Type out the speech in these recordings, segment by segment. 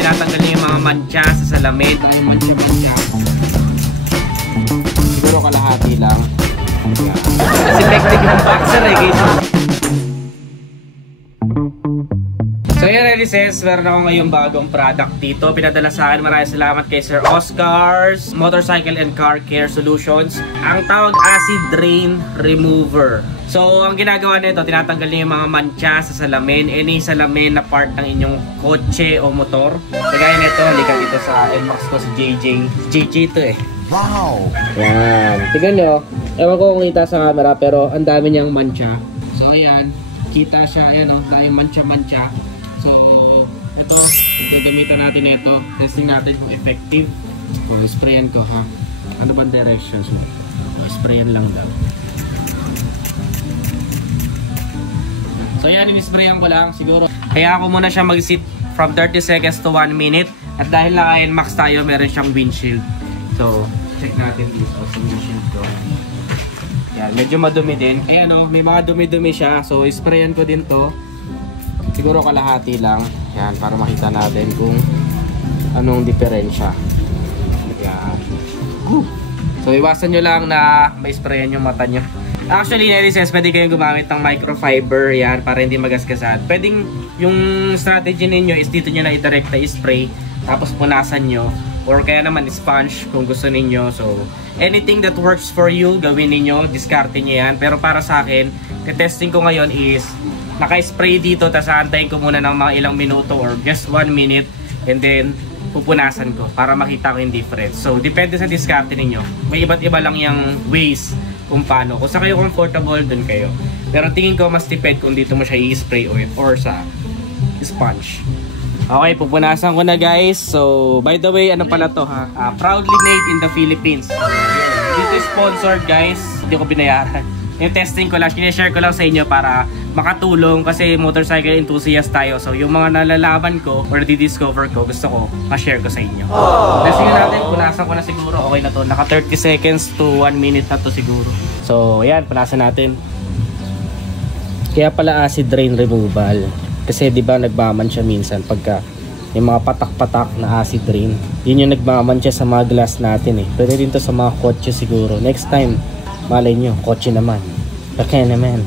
Tinatanggal niya yung mga mancha sa salamin. Ay, mancha. Siguro kalahati lang. Disinfecting yung boxer eh, guys. So yun, Elises, meron ako ngayong bagong product dito. Pinadala sa akin, maraming salamat kay Sir Oscar's Motorcycle and Car Care Solutions. Ang tawag, Acid Drain Remover. So ang ginagawa nito, tinatanggal niya yung mga mancha sa salamin, any salamin na part ng inyong kotse o motor. Kagaya nito, halika dito sa NMAX ko si JJ. JJ ito eh. Wow! Yan. Tignan nyo. Ewan ko kung kita sa camera, pero ang dami niyang mancha. So ayan, kita siya, ayan o, tayong mancha-mancha. So, ito, gagamitan natin ito. Testing natin kung effective. O, sprayan ko ha. Ano ba directions mo? O, sprayan lang daw. So, yan, in-sprayan ko lang siguro. Kaya ako muna siya mag-sit from 30 seconds to 1 minute. At dahil na NMAX tayo, meron siyang windshield. So, check natin dito sa windshield ko. Yan, medyo madumi din. Ayan o, may mga dumi-dumi siya. So, sprayan ko din to. Siguro kalahati lang. Yan, para makita natin kung anong diferensya. Yan. So, iwasan nyo lang na may sprayan yung mata nyo. Actually, Elises, pwede kayong gumamit ng microfiber. Yan, para hindi magasgasan. Pwedeng yung strategy ninyo is dito nyo na i-direct spray. Tapos punasan nyo. Or kaya naman sponge kung gusto ninyo. So, anything that works for you, gawin ninyo. Discarte nyo yan. Pero para sa akin, testing ko ngayon is naka-spray dito, tapos aantayin ko muna ng mga ilang minuto or just 1 minute, and then pupunasan ko para makita ko yung difference. So, depende sa diskarte ninyo. May iba't iba lang yung ways kung paano. Kung sa kayo comfortable, dun kayo. Pero tingin ko mas tipid kung dito mo siya i-spray or sa sponge. Okay, pupunasan ko na guys. So, by the way, ano pala to ha? Proudly made in the Philippines. Dito sponsored guys. Hindi ko binayaran. Yung testing ko lang, sinishare ko lang sa inyo para makatulong kasi motorcycle enthusiast tayo. So yung mga nalalaman ko or di-discover ko, gusto ko ma-share ko sa inyo. Testing natin, punasan ko na siguro. Okay na to, naka 30 seconds to 1 minute na to siguro. So ayan, punasan natin. Kaya pala acid drain removal. Kasi di ba nagmaman siya minsan pagka yung mga patak-patak na acid drain. Yun yung nagmaman siya sa mga glass natin eh. Pwede din to sa mga kotse siguro. Next time, malay nyo, kotse naman. Okay naman.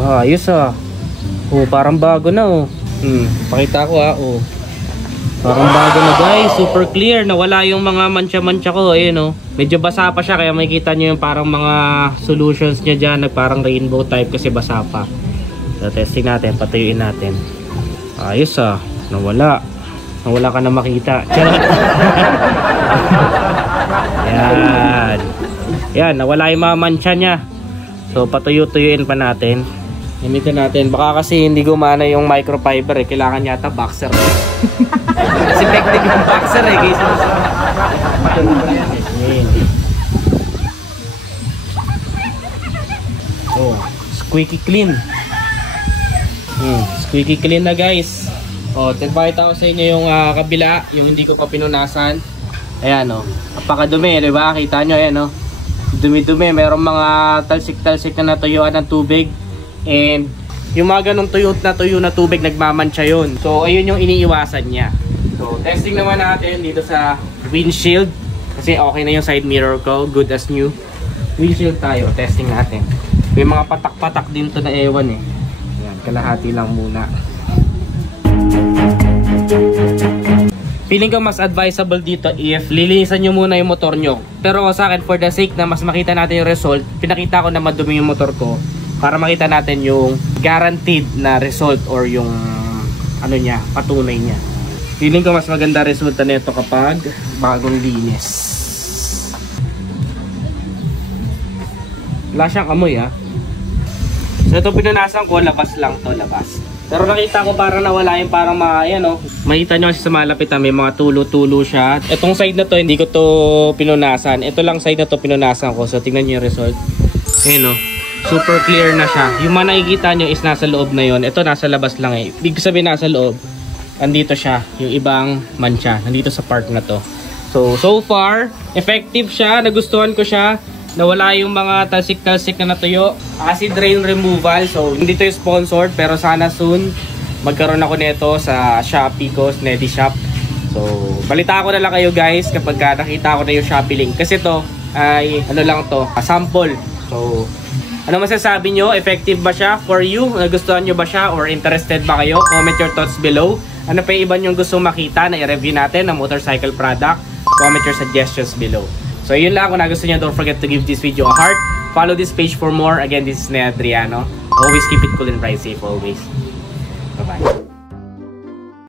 Ayos ah. Oh, parang bago na oh. Pakita ko ah. Oh. Parang bago na guys. Super clear. Nawala yung mga mancha-mancha ko. Ayun oh. Medyo basa pa siya. Kaya makikita nyo yung parang mga solutions niya dyan. Parang rainbow type kasi basa pa. So testing natin. Patuyuin natin. Ayos ah. Nawala. Nawala ka na makita. Yan. Yan, nawala yung mga mancha niya. So, patuyo-tuyuin pa natin. Gamitin natin. Baka kasi hindi gumana yung microfiber eh. Kailangan yata boxer. Disinfecting yung boxer eh. Guys. Oh, squeaky clean. Squeaky clean na guys. Oh, tigpakita ko sa inyo yung kabila. Yung hindi ko pa pinunasan. Ayan oh. Napakadumi, di ba? Kita nyo, ayan oh. Dumi-dumi, mayroong mga talsik-talsik na natuyuan ng tubig. And yung mga ganong tuyo na tubig, nagmamantsa yun. So ayun yung iniiwasan niya. So testing naman natin dito sa windshield. Kasi okay na yung side mirror ko, good as new. Windshield tayo, testing natin. May mga patak-patak din to na ewan eh. Ayan, kalahati lang muna. Feeling ko mas advisable dito if lilinisan nyo muna yung motor nyo. Pero sa akin, for the sake na mas makita natin yung result, pinakita ko na madumi yung motor ko para makita natin yung guaranteed na result or yung ano niya, patunay niya. Feeling ko mas maganda resulta nito kapag bagong linis. Wala siyang amoy ha. So ito pinunasan ko, labas lang to, labas. Pero nakita ko parang nawala yung parang mga, ayan o. Makita nyo kasi sa malapit may mga tulo-tulo siya. Itong side na to, hindi ko to pinunasan. Ito lang side na to pinunasan ko. So tingnan nyo yung result. Ayan o. Super clear na siya. Yung mga nakikita nyo is nasa loob na yon. Ito nasa labas lang eh. Ibig sabihin nasa loob. Andito siya. Yung ibang mancha. Nandito sa part na to. So far, effective siya. Nagustuhan ko siya. Nawala yung mga talsik-talsik na natuyo. Acid drain removal. So, hindi to sponsored pero sana soon magkaroon ako nito sa Shopee ko, Snedy Shop. So, balita ko na lang kayo guys kapag nakita ko na yung Shopee link. Kasi to ay ano lang to, sample. So, ano masasabi nyo? Effective ba siya for you? Nagustuhan nyo ba siya? Or interested ba kayo? Comment your thoughts below. Ano pa yung iba nyong gustong makita na i-review natin ng motorcycle product? Comment your suggestions below. So yun lang, kung nagustuhan nyo, don't forget to give this video a heart. Follow this page for more. Again, this is Nea Adriano. Always keep it cool and ride safe always. Bye-bye.